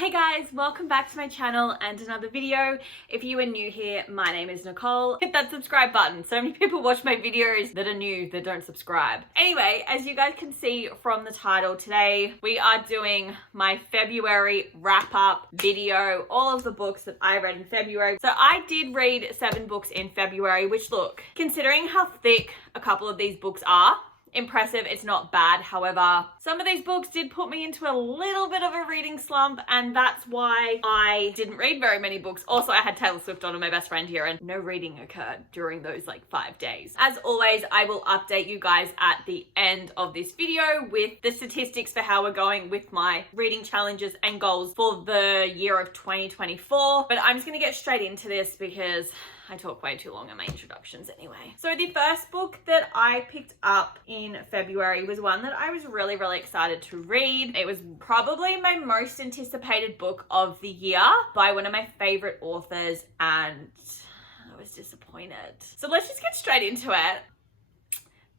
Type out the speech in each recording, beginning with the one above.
Hey guys, welcome back to my channel and another video. If you are new here, my name is Nicole. Hit that subscribe button. So many people watch my videos that are new that don't subscribe. Anyway, as you guys can see from the title, today we are doing my February wrap-up video, all of the books that I read in February. So I did read 7 books in February, which look, considering how thick a couple of these books are, impressive. It's not bad. However, some of these books did put me into a little bit of a reading slump, and that's why I didn't read very many books. Also, I had Taylor Swift on and my best friend here, and no reading occurred during those 5 days. As always, I will update you guys at the end of this video with the statistics for how we're going with my reading challenges and goals for the year of 2024. But I'm just going to get straight into this because I talk way too long in my introductions anyway. So the first book that I picked up in February was one that I was really excited to read. It was probably my most anticipated book of the year by one of my favorite authors, and I was disappointed. So let's just get straight into it.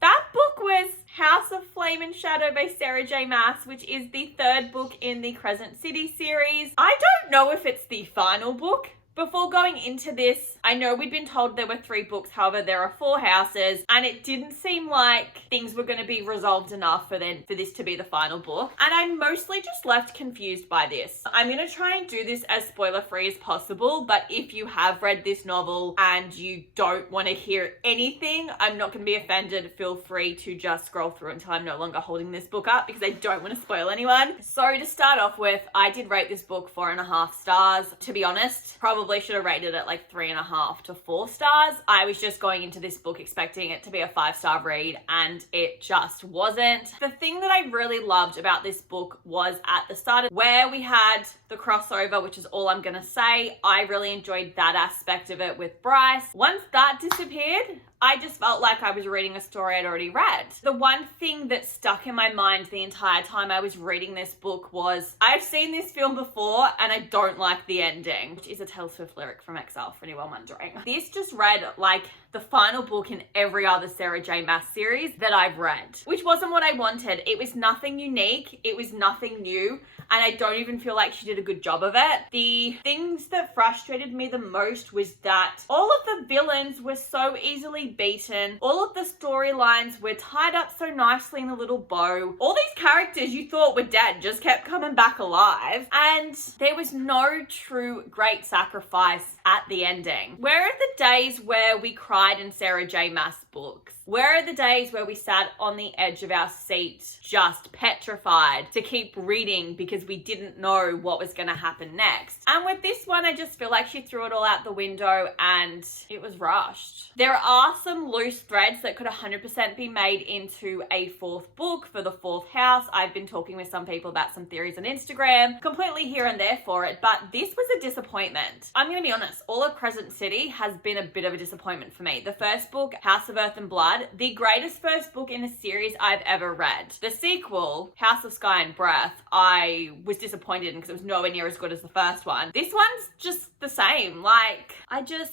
That book was House of Flame and Shadow by Sarah J. Maas, which is the 3rd book in the Crescent City series. I don't know if it's the final book. Before going into this, I know we'd been told there were 3 books, however, there are 4 houses, and it didn't seem like things were going to be resolved enough for this to be the final book. And I'm mostly just left confused by this. I'm going to try and do this as spoiler-free as possible, but if you have read this novel and you don't want to hear anything, I'm not going to be offended. Feel free to just scroll through until I'm no longer holding this book up because I don't want to spoil anyone. So to start off with, I did rate this book 4.5 stars. To be honest, probably should have rated it 3.5 to 4 stars. I was just going into this book expecting it to be a 5-star read, and it just wasn't. The thing that I really loved about this book was at the start of where we had the crossover, which is all I'm gonna say. I really enjoyed that aspect of it with Bryce. Once that disappeared, I just felt like I was reading a story I'd already read. The one thing that stuck in my mind the entire time I was reading this book was, I've seen this film before and I don't like the ending, which is a Taylor Swift lyric from Exile for anyone wondering. This just read like the final book in every other Sarah J. Maas series that I've read, which wasn't what I wanted. It was nothing unique. It was nothing new. And I don't even feel like she did a good job of it. The things that frustrated me the most was that all of the villains were so easily beaten. All of the storylines were tied up so nicely in a little bow. All these characters you thought were dead just kept coming back alive. And there was no true great sacrifice at the ending. Where are the days where we cried in Sarah J. Maas books? Where are the days where we sat on the edge of our seat, just petrified to keep reading because we didn't know what was going to happen next? And with this one, I just feel like she threw it all out the window and it was rushed. There are some loose threads that could 100% be made into a 4th book for the 4th house. I've been talking with some people about some theories on Instagram, completely here and there for it, but this was a disappointment. I'm going to be honest, all of Crescent City has been a bit of a disappointment for me. The first book, House of Earth and Blood, the greatest first book in a series I've ever read. The sequel, House of Sky and Breath, I was disappointed in because it was nowhere near as good as the first one. This one's just the same. 800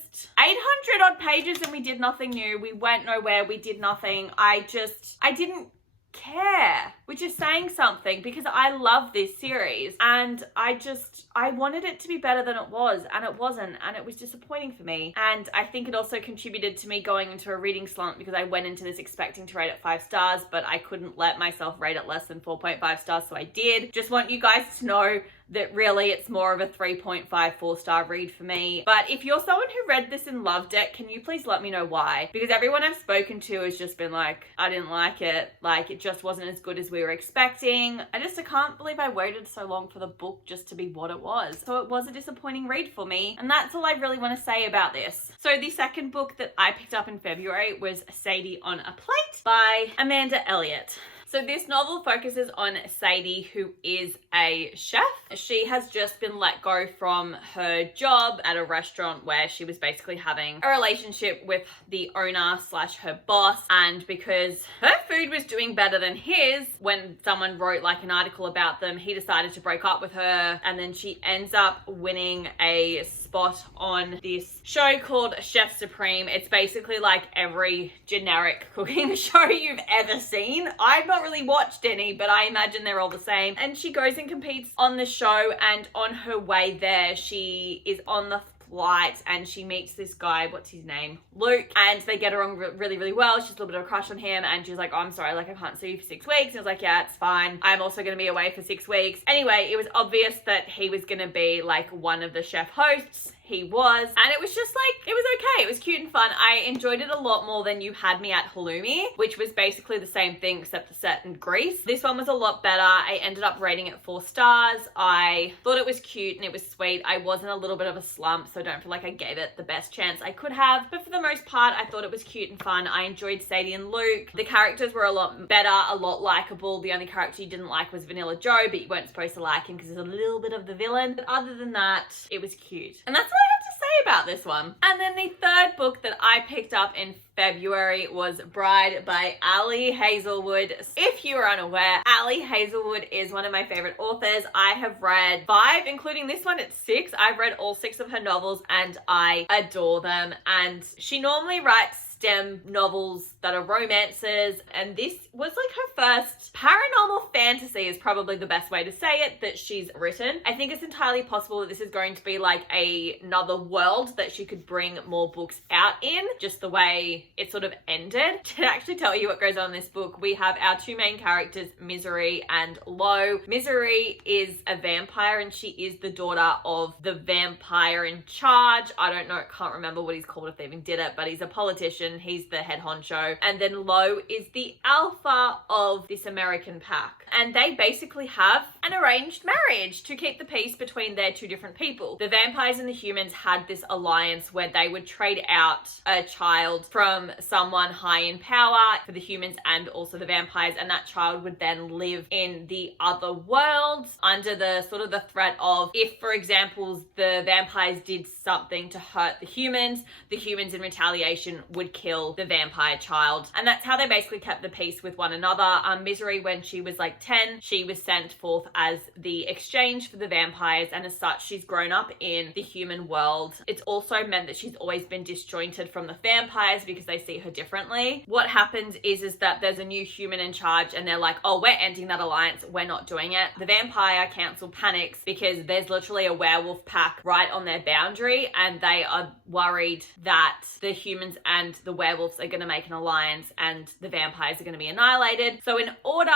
odd pages and we did nothing new. We went nowhere. We did nothing. I didn't care, which is saying something because I love this series and I wanted it to be better than it was, and it wasn't, and it was disappointing for me. And I think it also contributed to me going into a reading slump because I went into this expecting to rate it 5 stars, but I couldn't let myself rate it less than 4.5 stars, so I did. Just want you guys to know that really it's more of a 3.5, 4-star read for me. But if you're someone who read this and loved it, can you please let me know why? Because everyone I've spoken to has just been like, I didn't like it. It just wasn't as good as we were expecting. I can't believe I waited so long for the book just to be what it was. So it was a disappointing read for me. And that's all I really want to say about this. So the second book that I picked up in February was Sadie on a Plate by Amanda Elliott. So this novel focuses on Sadie, who is a chef. She has just been let go from her job at a restaurant where she was basically having a relationship with the owner / her boss. And because her food was doing better than his, when someone wrote an article about them, he decided to break up with her. And then she ends up winning a spot on this show called Chef Supreme. It's basically like every generic cooking show you've ever seen. I've not really watched any, but I imagine they're all the same. And she goes and competes on the show, and on her way there, she is on the flight and she meets this guy, what's his name, Luke, and they get along really, really well. She's a little bit of a crush on him, and she's like, oh, I'm sorry, like I can't see you for 6 weeks. And I was like, yeah, it's fine, I'm also going to be away for 6 weeks. Anyway, it was obvious that he was going to be like one of the chef hosts. He was, and it was just like, it was okay. It was cute and fun. I enjoyed it a lot more than You Had Me at Halloumi, which was basically the same thing except the set in Greece. This one was a lot better. I ended up rating it 4 stars. I thought it was cute and it was sweet. I was in a little bit of a slump, so I don't feel like I gave it the best chance I could have. But for the most part, I thought it was cute and fun. I enjoyed Sadie and Luke. The characters were a lot better, a lot likable. The only character you didn't like was Vanilla Joe, but you weren't supposed to like him because he's a little bit of the villain. But other than that, it was cute. And that's what I have to say about this one. And then the third book that I picked up in February was Bride by Ali Hazelwood. If you are unaware, Ali Hazelwood is one of my favorite authors. I have read 5, including this one, it's 6. I've read all 6 of her novels and I adore them. And she normally writes STEM novels that are romances, and this was like her first paranormal fantasy is probably the best way to say it that she's written. I think it's entirely possible that this is going to be like another world that she could bring more books out in, just the way it sort of ended. To actually tell you what goes on in this book, we have our 2 main characters, Misery and Lo. Misery is a vampire and she is the daughter of the vampire in charge. I don't know, can't remember what he's called if they even did it, but he's a politician. He's the head honcho. And then Lo is the alpha of this American pack. And they basically have an arranged marriage to keep the peace between their 2 different people. The vampires and the humans had this alliance where they would trade out a child from someone high in power for the humans and also the vampires, and that child would then live in the other worlds under the sort of the threat of, if for example the vampires did something to hurt the humans in retaliation would kill the vampire child. And that's how they basically kept the peace with one another. Misery, when she was like 10, she was sent forth as the exchange for the vampires, and as such she's grown up in the human world. It's also meant that she's always been disjointed from the vampires because they see her differently. What happens is that there's a new human in charge and they're like, oh, we're ending that alliance, we're not doing it. The vampire council panics because there's literally a werewolf pack right on their boundary, and they are worried that the humans and the werewolves are going to make an alliance and the vampires are going to be annihilated. So in order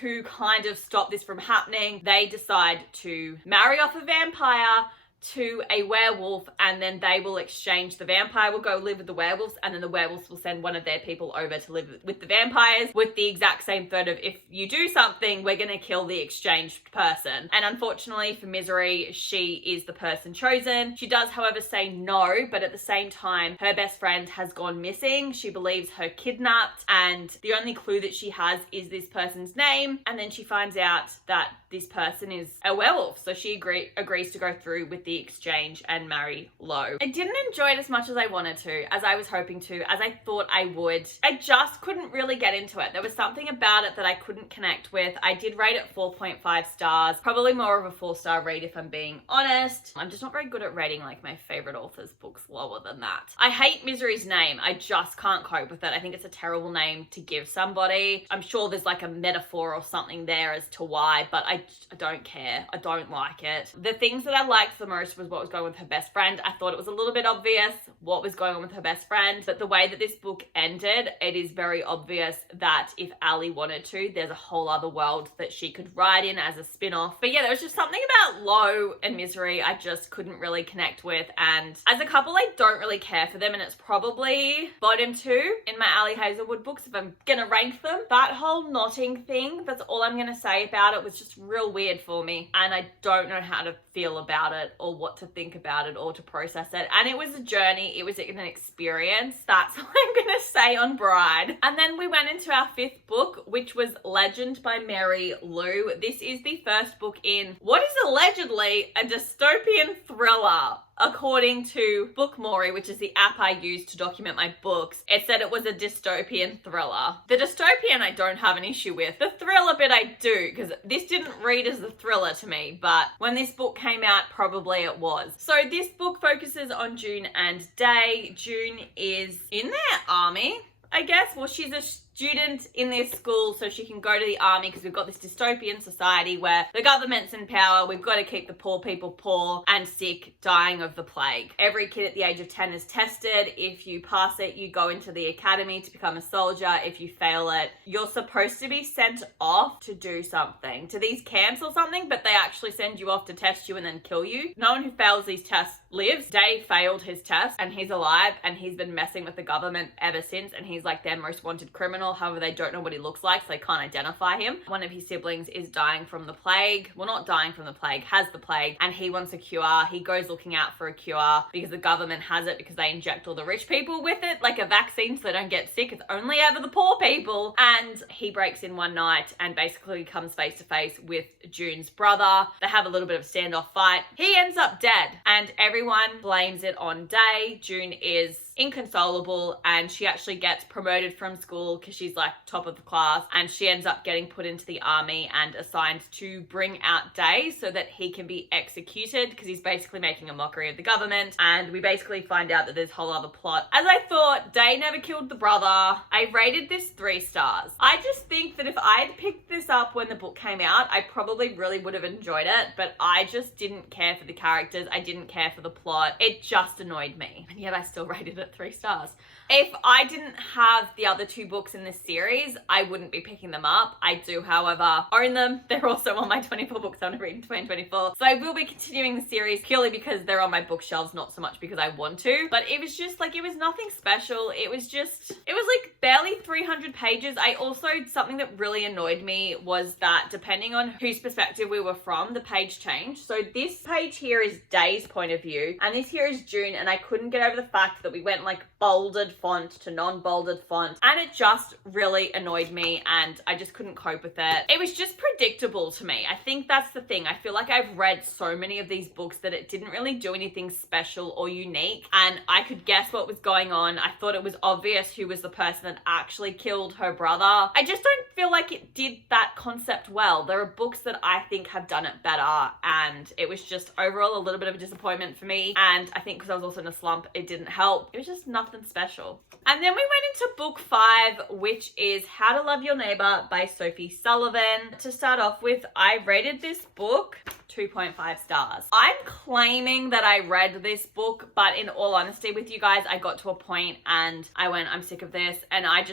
to kind of stop this from happening, they decide to marry off a vampire to a werewolf, and then they will exchange. The vampire will go live with the werewolves, and then the werewolves will send one of their people over to live with the vampires with the exact same threat of, if you do something, we're going to kill the exchanged person. And unfortunately for Misery, she is the person chosen. She does, however, say no, but at the same time, her best friend has gone missing. She believes her kidnapped, and the only clue that she has is this person's name, and then she finds out that this person is a werewolf. So she agrees to go through with the exchange and marry Lo. I didn't enjoy it as much as I wanted to, as I was hoping to, as I thought I would. I just couldn't really get into it. There was something about it that I couldn't connect with. I did rate it 4.5 stars, probably more of a 4-star rate if I'm being honest. I'm just not very good at rating like my favorite author's books lower than that. I hate Misery's name. I just can't cope with it. I think it's a terrible name to give somebody. I'm sure there's like a metaphor or something there as to why, but I don't care. I don't like it. The things that I liked the most was what was going with her best friend. I thought it was a little bit obvious what was going on with her best friend, but the way that this book ended, it is very obvious that if Ali wanted to, there's a whole other world that she could write in as a spin-off. But yeah, there was just something about Lo and Misery I just couldn't really connect with, and as a couple I don't really care for them, and it's probably bottom 2 in my Ali Hazelwood books if I'm gonna rank them. That whole knotting thing, that's all I'm gonna say about it, was just real weird for me, and I don't know how to feel about it or what to think about it or to process it. And it was a journey, it was an experience. That's all I'm gonna say on Bride. And then we went into our 5th book, which was Legend by Mary Lou. This is the first book in what is allegedly a dystopian thriller. according to Bookmori, which is the app I use to document my books, it said it was a dystopian thriller. The dystopian I don't have an issue with. The thriller bit I do, because this didn't read as a thriller to me, but when this book came out, probably it was. So this book focuses on June and Day. June is in their army, I guess. Well, she's a student in this school so she can go to the army because we've got this dystopian society where the government's in power. We've got to keep the poor people poor and sick, dying of the plague. Every kid at the age of 10 is tested. If you pass it, you go into the academy to become a soldier. If you fail it, you're supposed to be sent off to do something, to these camps or something, but they actually send you off to test you and then kill you. No one who fails these tests lives. Day failed his test and he's alive, and he's been messing with the government ever since, and he's like their most wanted criminal. However, they don't know what he looks like, so they can't identify him. One of his siblings is dying from the plague. Well, not dying from the plague, has the plague, and he wants a cure. He goes looking out for a cure because the government has it because they inject all the rich people with it, like a vaccine, so they don't get sick. It's only ever the poor people. And he breaks in one night and basically comes face to face with June's brother. They have a little bit of a standoff fight. He ends up dead, and everyone blames it on Day. June is inconsolable, and she actually gets promoted from school because she's like top of the class, and she ends up getting put into the army and assigned to bring out Day so that he can be executed because he's basically making a mockery of the government. And we basically find out that there's a whole other plot. As I thought, Day never killed the brother. I rated this 3 stars. I just think that if I had picked this up when the book came out, I probably really would have enjoyed it, but I just didn't care for the characters. I didn't care for the plot. It just annoyed me, and yet I still rated it 3 stars. If I didn't have the other 2 books in this series, I wouldn't be picking them up. I do, however, own them. They're also on my 24 books I want to read in 2024. So I will be continuing the series purely because they're on my bookshelves, not so much because I want to. But it was just like, it was nothing special. It was like barely 300 pages. I also, something that really annoyed me was that depending on whose perspective we were from, the page changed. So this page here is Day's point of view, and this here is June, and I couldn't get over the fact that we went like bolded font to non-bolded font, and it just really annoyed me, and I just couldn't cope with it. It was just predictable to me. I think that's the thing. I feel like I've read so many of these books that it didn't really do anything special or unique, and I could guess what was going on. I thought it was obvious who was the person that actually killed her brother. I just don't feel like it did that concept well. There are books that I think have done it better, and it was just overall a little bit of a disappointment for me, and I think because I was also in a slump, it didn't help. It was just nothing special. And then we went into book 5, which is How to Love Your Neighbor by Sophie Sullivan. To start off with, I rated this book 2.5 stars. I'm claiming that I read this book, but in all honesty with you guys, I got to a point and I went, I'm sick of this. And I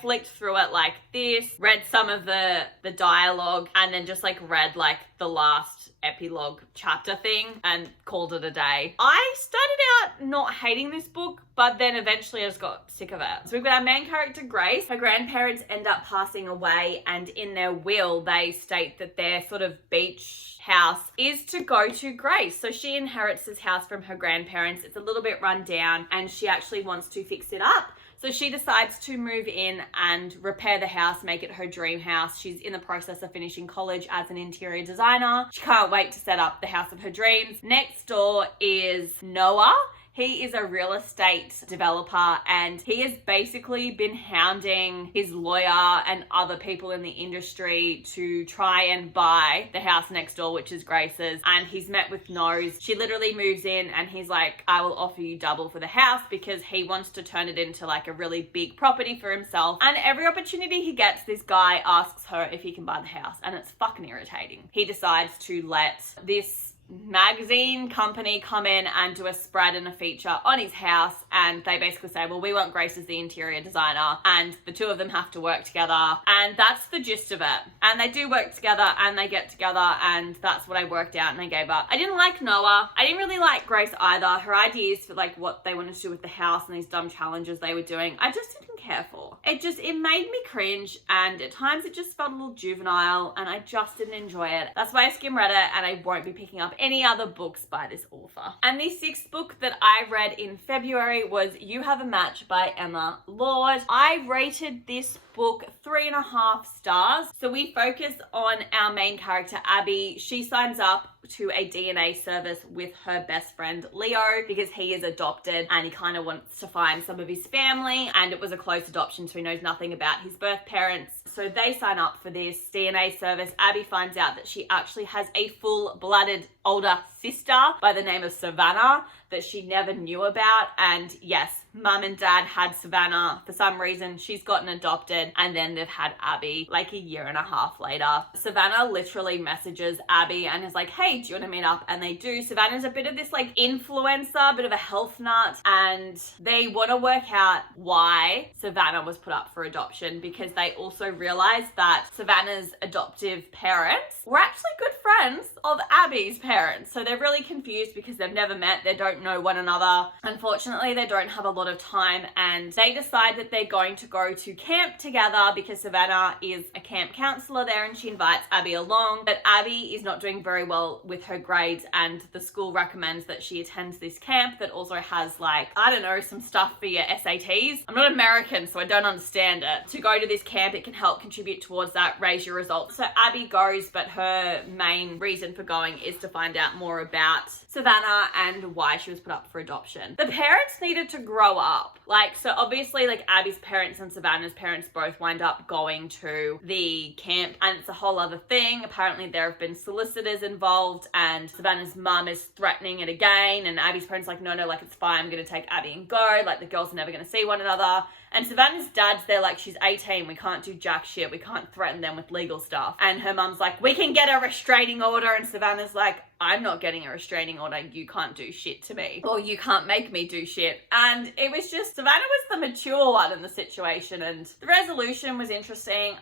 flicked through it like this, read some of the dialogue, and then just like read like the last epilogue chapter thing and called it a day. I started out not hating this book, but then eventually I just got sick of it. So we've got our main character, Grace. Her grandparents end up passing away, and in their will, they state that their sort of beach house is to go to Grace. So she inherits this house from her grandparents. It's a little bit run down, and she actually wants to fix it up. So she decides to move in and repair the house, make it her dream house. She's in the process of finishing college as an interior designer. She can't wait to set up the house of her dreams. Next door is Noah. He is a real estate developer, and he has basically been hounding his lawyer and other people in the industry to try and buy the house next door, which is Grace's, and he's met with no's. She literally moves in and he's like, I will offer you double for the house, because he wants to turn it into like a really big property for himself. And every opportunity he gets, this guy asks her if he can buy the house, and it's fucking irritating. He decides to let this magazine company come in and do a spread and a feature on his house, and they basically say, well, we want Grace as the interior designer, and the 2 of them have to work together, and that's the gist of it. And they do work together, and they get together, and that's what I worked out, and I gave up. I didn't like Noah. I didn't really like Grace either. Her ideas for like what they wanted to do with the house and these dumb challenges they were doing, I just didn't care for. It made me cringe, and at times it just felt a little juvenile, and I just didn't enjoy it. That's why I skim read it, and I won't be picking up any other books by this author. And the 6th book that I read in February was You Have a Match by Emma Lord. I rated this book 3.5 stars. So we focus on our main character, Abby. She signs up. to a DNA service with her best friend Leo because he is adopted and he kind of wants to find some of his family, and it was a close adoption, so he knows nothing about his birth parents. So they sign up for this DNA service. Abby finds out that she actually has a full-blooded older sister by the name of Savannah that she never knew about. And yes, mum and dad had Savannah. For some reason, she's gotten adopted, and then they've had Abby like a year and a half later. Savannah literally messages Abby and is like, hey, do you want to meet up? And they do. Savannah's a bit of this like influencer, bit of a health nut, and they want to work out why Savannah was put up for adoption, because they also realized that Savannah's adoptive parents were actually good friends of Abby's parents. So they're really confused because they've never met, they don't know one another. Unfortunately, they don't have a lot of time, and they decide that they're going to go to camp together because Savannah is a camp counselor there and she invites Abby along. But Abby is not doing very well with her grades, and the school recommends that she attends this camp that also has like, I don't know, some stuff for your SATs. I'm not American, so I don't understand it. To go to this camp, it can help contribute towards that, raise your results. So Abby goes, but her main reason for going is to find out more about Savannah and why she was put up for adoption. The parents needed to grow up. Like, so obviously like Abby's parents and Savannah's parents both wind up going to the camp, and it's a whole other thing. Apparently there have been solicitors involved, and Savannah's mum is threatening it again, and Abby's parents like, no, like it's fine, I'm gonna take Abby and go. Like the girls are never gonna see one another. And Savannah's dad's there like, she's 18, we can't do jack shit, we can't threaten them with legal stuff. And her mum's like, we can get a restraining order, and Savannah's like, I'm not getting a restraining order, you can't do shit to me, or you can't make me do shit. And it was just, Savannah was the mature one in the situation, and the resolution was interesting.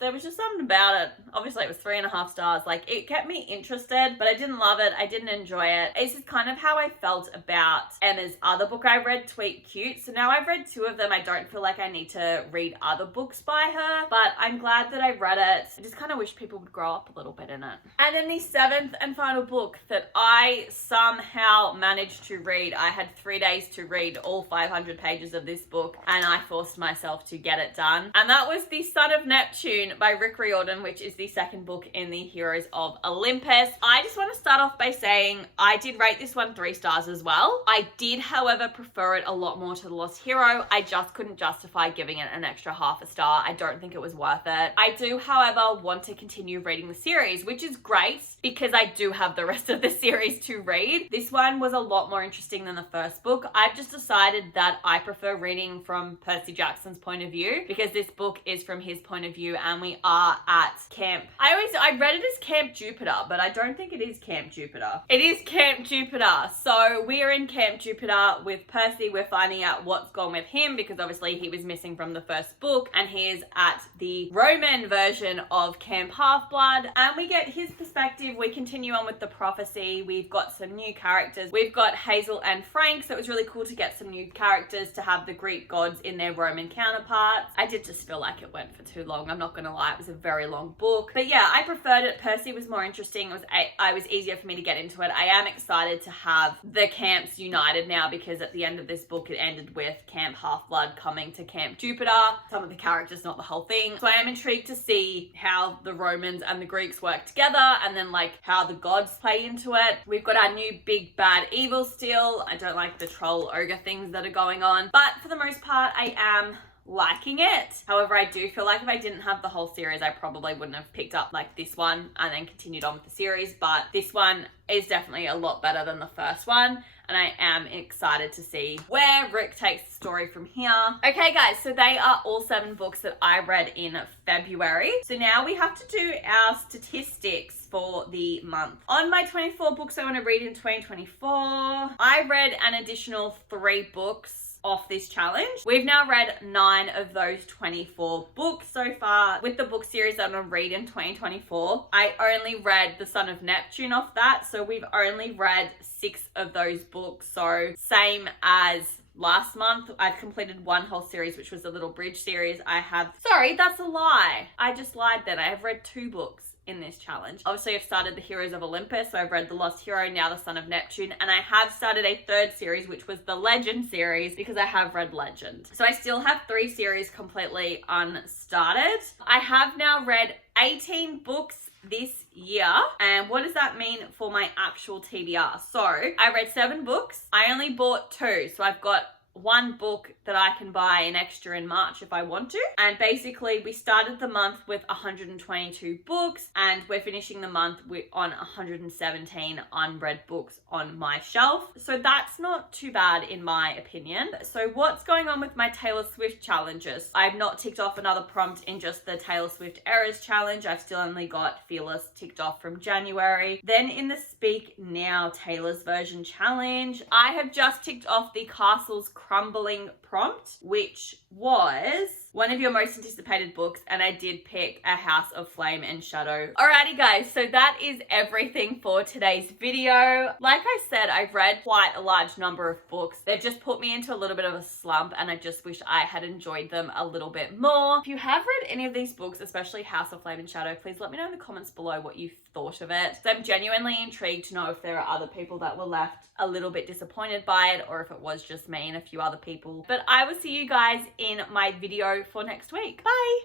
There was just something about it. Obviously it was 3.5 stars. Like, it kept me interested, but I didn't love it, I didn't enjoy it. It's just kind of how I felt about Emma's other book I read, Tweet Cute. So now I've read 2 of them. I don't feel like I need to read other books by her, but I'm glad that I read it. I just kind of wish people would grow up a little bit in it. And then the 7th and final book that I somehow managed to read, I had 3 days to read all 500 pages of this book, and I forced myself to get it done. And that was The Son of Neptune by Rick Riordan, which is the 2nd book in the Heroes of Olympus. I just want to start off by saying I did rate this one 3 stars as well. I did, however, prefer it a lot more to The Lost Hero. I just couldn't justify giving it an extra 1/2 star. I don't think it was worth it. I do, however, want to continue reading the series, which is great because I do have the rest of the series to read. This one was a lot more interesting than the first book. I've just decided that I prefer reading from Percy Jackson's point of view because this book is from his point of view, and we are at camp. I read it as Camp Jupiter, but I don't think it is Camp Jupiter. It is Camp Jupiter. So we are in Camp Jupiter with Percy. We're finding out what's gone with him because obviously he was missing from the first book, and he is at the Roman version of Camp Half-Blood, and we get his perspective. We continue on with the prophecy. We've got some new characters. We've got Hazel and Frank, so it was really cool to get some new characters to have the Greek gods in their Roman counterparts. I did just feel like it went for too long. I'm not gonna lie, it was a very long book. But yeah, I preferred it. Percy was more interesting. It was easier for me to get into it. I am excited to have the camps united now because at the end of this book, it ended with Camp Half-Blood coming to Camp Jupiter. Some of the characters, not the whole thing. So I am intrigued to see how the Romans and the Greeks work together, and then like how the gods play into it. We've got our new big bad evil still. I don't like the troll ogre things that are going on, but for the most part, I am liking it. However, I do feel like if I didn't have the whole series, I probably wouldn't have picked up like this one and then continued on with the series, but this one is definitely a lot better than the first one, and I am excited to see where Rick takes the story from here. Okay guys, so they are all 7 books that I read in February. So now we have to do our statistics for the month. On my 24 books I want to read in 2024, I read an additional 3 books off this challenge. We've now read 9 of those 24 books so far. With the book series that I'm gonna read in 2024, I only read The Son of Neptune off that, so we've only read 6 of those books. So same as last month, I've completed 1 whole series, which was the Little Bridge series. Sorry, that's a lie. I just lied then. I have read 2 books in this challenge. Obviously, I've started the Heroes of Olympus, so I've read The Lost Hero, now The Son of Neptune, and I have started a 3rd series, which was the Legend series, because I have read Legend. So I still have 3 series completely unstarted. I have now read 18 books this year. And what does that mean for my actual TBR? So I read 7 books. I only bought 2. So I've got 1 book that I can buy an extra in March if I want to. And basically we started the month with 122 books and we're finishing the month on 117 unread books on my shelf. So that's not too bad in my opinion. So what's going on with my Taylor Swift challenges? I've not ticked off another prompt in just the Taylor Swift Eras challenge. I've still only got Fearless ticked off from January. Then in the Speak Now Taylor's version challenge, I have just ticked off the Castles Crumbling prompt, which was one of your most anticipated books, and I did pick A House of Flame and Shadow. Alrighty guys, so that is everything for today's video. Like I said, I've read quite a large number of books. They've just put me into a little bit of a slump and I just wish I had enjoyed them a little bit more. If you have read any of these books, especially House of Flame and Shadow, please let me know in the comments below what you thought of it. So I'm genuinely intrigued to know if there are other people that were left a little bit disappointed by it or if it was just me and a few other people. But I will see you guys in my video for next week. Bye!